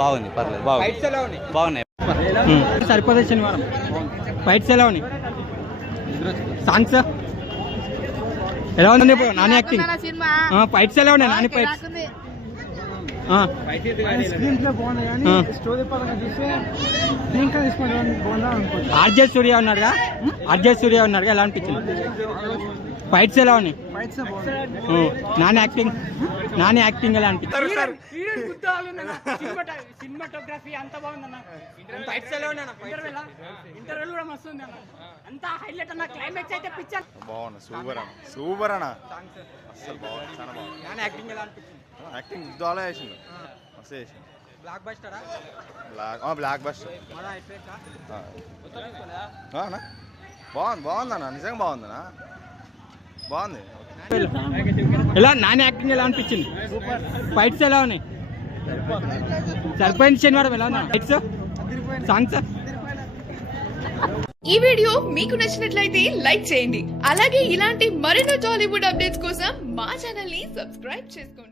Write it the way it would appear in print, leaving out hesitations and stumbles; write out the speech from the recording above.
బాగుంది, పర్లేదు, బాగున్నాయి. సరిపోతే శనివారం ఫైట్స్ ఎలా ఉన్నాయి? సాంగ్స్ ఎలా ఉంది? నాని యాక్టింగ్ ఫైట్స్ ఎలా ఉన్నాయి? నాని ఫైట్స్ ఆర్జే సూర్య ఉన్నాడుగా, ఎలా అనిపించింది? ఫైట్స్ ఎలా ఉన్నాయి? నాని యాక్టింగ్ ఎలా అనిపించింది? సినిమాటోగ్రఫీ అంతా బాగుందన్న. ఇంటర్వ్యూలు కూడా మస్తు ఉంది అన్న. అంతా హైలైట్ అన్న. క్లైమాక్స్ అయితే పిక్చర్ బాగుంది. సూపర్ అన్న. అసలు బాగుంది, చాలా బాగుంది. నాని యాక్టింగ్ ఎలా అనిపించింది? యాక్టింగ్ చాలా చేసిండు, మస్తు చేసిండు. బ్లాక్ బస్టరా? బ్లాక్ బస్టర్ బాగుందన్న, నిజంగా బాగుందన్న, బాగుంది. ఎలా నాని యాక్టింగ్ ఎలా అనిపించింది? ఫైట్స్ ఎలా ఉన్నాయి? సరిపోయింది శనివారం ఎలా ఉన్నా? Fights songs. ఈ వీడియో మీకు నచ్చినట్లయితే లైక్ చేయండి. అలాగే ఇలాంటి మరెన్నో టాలీవుడ్ అప్డేట్స్ కోసం మా ఛానల్ ని సబ్స్క్రైబ్ చేసుకోండి.